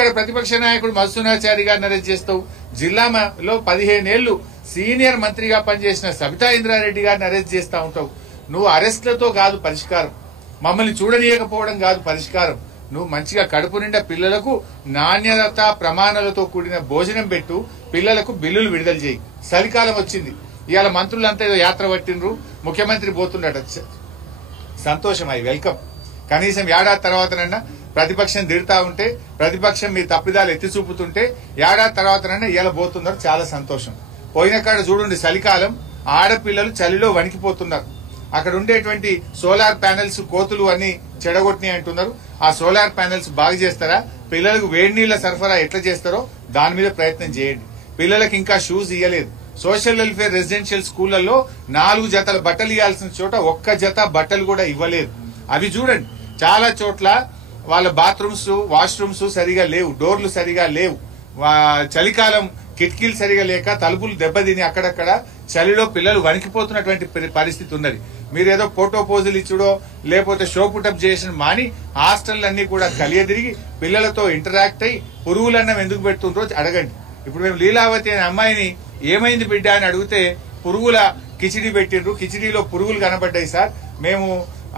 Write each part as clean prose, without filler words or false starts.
ఇక్కడ ప్రతిపక్ష నాయకుడు మధుసూనాచారి గారిని అరెస్ట్ చేస్తావు. జిల్లాలో 15 ఏళ్లు సీనియర్ మంత్రిగా పనిచేసిన సబితా ఇంద్రారెడ్డి గారిని అరెస్ట్ చేస్తా ఉంటావు. నువ్వు అరెస్టులతో కాదు పరిష్కారం, మమ్మల్ని చూడనీయకపోవడం కాదు పరిష్కారం. నువ్వు మంచిగా కడుపు నిండా పిల్లలకు నాణ్యత ప్రమాణాలతో కూడిన భోజనం పెట్టు, పిల్లలకు బిల్లులు విడుదల చేయి. చలికాలం వచ్చింది, ఇవాళ మంత్రులంతా ఏదో యాత్ర పట్టినరు, ముఖ్యమంత్రి పోతుండట. సంతోషం, అయి వెల్కమ్. కనీసం ఏడాది తర్వాతనన్నా ప్రతిపక్షం తిడతా ఉంటే, ప్రతిపక్షం మీ తప్పిదాలు ఎత్తి చూపుతుంటే ఏడాది తర్వాతనన్నా ఇవాళ పోతున్నారు, చాలా సంతోషం. పోయిన కాడ చూడండి, చలికాలం ఆడపిల్లలు చలిలో వణికిపోతున్నారు. అక్కడ ఉండేటువంటి సోలార్ ప్యానెల్స్ కోతులు అన్ని చెడగొట్టినాయి అంటున్నారు. ఆ సోలార్ ప్యానెల్స్ బాగు చేస్తారా? పిల్లలకు వేడి నీళ్ల సరఫరా ఎట్లా చేస్తారో దాని మీద ప్రయత్నం చేయండి. పిల్లలకు ఇంకా షూస్ ఇవ్వలేదు. సోషల్ వెల్ఫేర్ రెసిడెన్షియల్ స్కూళ్లలో 4 జతల బట్టలు ఇవ్వాల్సిన చోట 1 జత బట్టలు కూడా ఇవ్వలేదు. అవి చూడండి, చాలా చోట్ల వాళ్ళ బాత్రూమ్స్ వాష్రూమ్స్ సరిగా లేవు, డోర్లు సరిగా లేవు. చలికాలం కిటికీలు సరిగా లేక తలుపులు దెబ్బతిని అక్కడక్కడ చలిలో పిల్లలు వణికిపోతున్నటువంటి పరిస్థితి ఉన్నది. మీరేదో ఫోటో పోజులు ఇచ్చుడో లేకపోతే షో పుటప్ చేసిన మాని హాస్టల్లన్నీ కూడా కలియదిరిగి పిల్లలతో ఇంటరాక్ట్ అయ్యి పురుగులన్నం ఎందుకు పెడుతుండ్రో అడగండి. ఇప్పుడు మేము లీలావతి అనే అమ్మాయిని ఏమైంది బిడ్డ అని అడిగితే పురుగుల కిచిడి పెట్టిండ్రు, కిచిడీలో పురుగులు కనబడ్డాయి సార్, మేము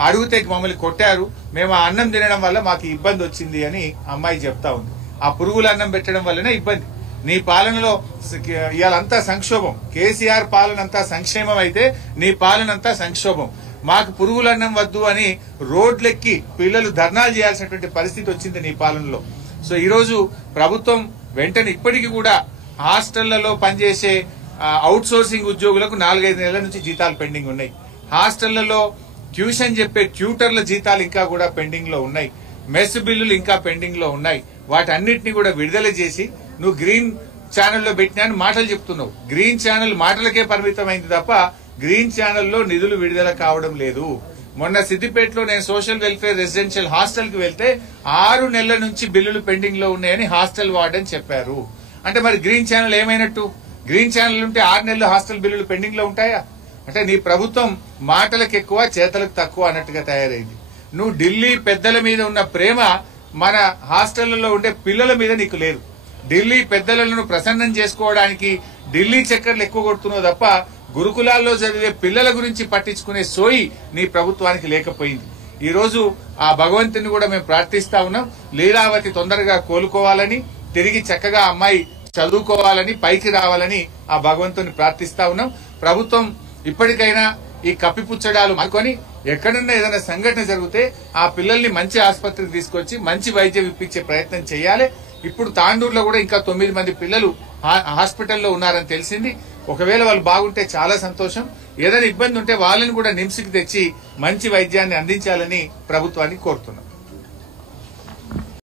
అడిగితే మమ్మల్ని కొట్టారు, మేము ఆ అన్నం తినడం వల్ల మాకు ఇబ్బంది వచ్చింది అని అమ్మాయి చెప్తా ఉంది. ఆ పురుగుల అన్నం పెట్టడం వల్లనే ఇబ్బంది. నీ పాలనలో ఇవాళంతా సంక్షోభం. కేసీఆర్ పాలన అంతా సంక్షేమం అయితే నీ పాలన అంతా సంక్షోభం. మాకు పురుగులన్నం వద్దు అని రోడ్లెక్కి పిల్లలు ధర్నాలు చేయాల్సినటువంటి పరిస్థితి వచ్చింది నీ పాలనలో. సో ఈరోజు ప్రభుత్వం వెంటనే ఇప్పటికీ కూడా హాస్టళ్లలో పనిచేసే అవుట్ సోర్సింగ్ ఉద్యోగులకు 4-5 నెలల నుంచి జీతాలు పెండింగ్ ఉన్నాయి. హాస్టళ్లలో ట్యూషన్ చెప్పే ట్యూటర్ల జీతాలు ఇంకా కూడా పెండింగ్ లో ఉన్నాయి. మెస్ బిల్లులు ఇంకా పెండింగ్ లో ఉన్నాయి. వాటన్నిటిని కూడా విడుదల చేసి నువ్వు గ్రీన్ ఛానల్లో పెట్టినా మాటలు చెప్తున్నావు. గ్రీన్ ఛానల్ మాటలకే పరిమితమైంది తప్ప గ్రీన్ ఛానల్లో నిధులు విడుదల కావడం లేదు. మొన్న సిద్దిపేటలో నేను సోషల్ వెల్ఫేర్ రెసిడెన్షియల్ హాస్టల్ కి వెళ్తే 6 నెలల నుంచి బిల్లులు పెండింగ్ లో ఉన్నాయని హాస్టల్ వార్డెన్ చెప్పారు. అంటే మరి గ్రీన్ ఛానల్ ఏమైనట్టు? గ్రీన్ ఛానల్ ఉంటే 6 నెలలు హాస్టల్ బిల్లులు పెండింగ్ లో ఉంటాయా? అంటే నీ ప్రభుత్వం మాటలకు ఎక్కువ చేతలకు తక్కువ అన్నట్టుగా తయారైంది. నువ్వు ఢిల్లీ పెద్దల మీద ఉన్న ప్రేమ మన హాస్టళ్లలో ఉండే పిల్లల మీద నీకు లేదు. ఢిల్లీ పెద్దలను ప్రసన్నం చేసుకోవడానికి ఢిల్లీ చక్కర్లు ఎక్కువ కొడుతున్నావు తప్ప గురుకులాల్లో చదివే పిల్లల గురించి పట్టించుకునే సోయి నీ ప్రభుత్వానికి లేకపోయింది. ఈ రోజు ఆ భగవంతుని కూడా మేము ప్రార్థిస్తా ఉన్నాం. లీలావతి తొందరగా కోలుకోవాలని, తిరిగి చక్కగా అమ్మాయి చదువుకోవాలని, పైకి రావాలని ఆ భగవంతుని ప్రార్థిస్తా ఉన్నాం. ప్రభుత్వం ఇప్పటికైనా ఈ కప్పిపుచ్చడాలు అనుకొని ఎక్కడన్నా ఏదైనా సంఘటన జరిగితే ఆ పిల్లల్ని మంచి ఆసుపత్రికి తీసుకొచ్చి మంచి వైద్యం ఇప్పించే ప్రయత్నం చేయాలి. ఇప్పుడు తాండూరులో కూడా ఇంకా 9 మంది పిల్లలు హాస్పిటల్లో ఉన్నారని తెలిసింది. ఒకవేళ వాళ్ళు బాగుంటే చాలా సంతోషం. ఏదైనా ఇబ్బంది ఉంటే వాళ్ళని కూడా నిమ్స్కి తెచ్చి మంచి వైద్యాన్ని అందించాలని ప్రభుత్వాన్ని కోరుతున్నాం.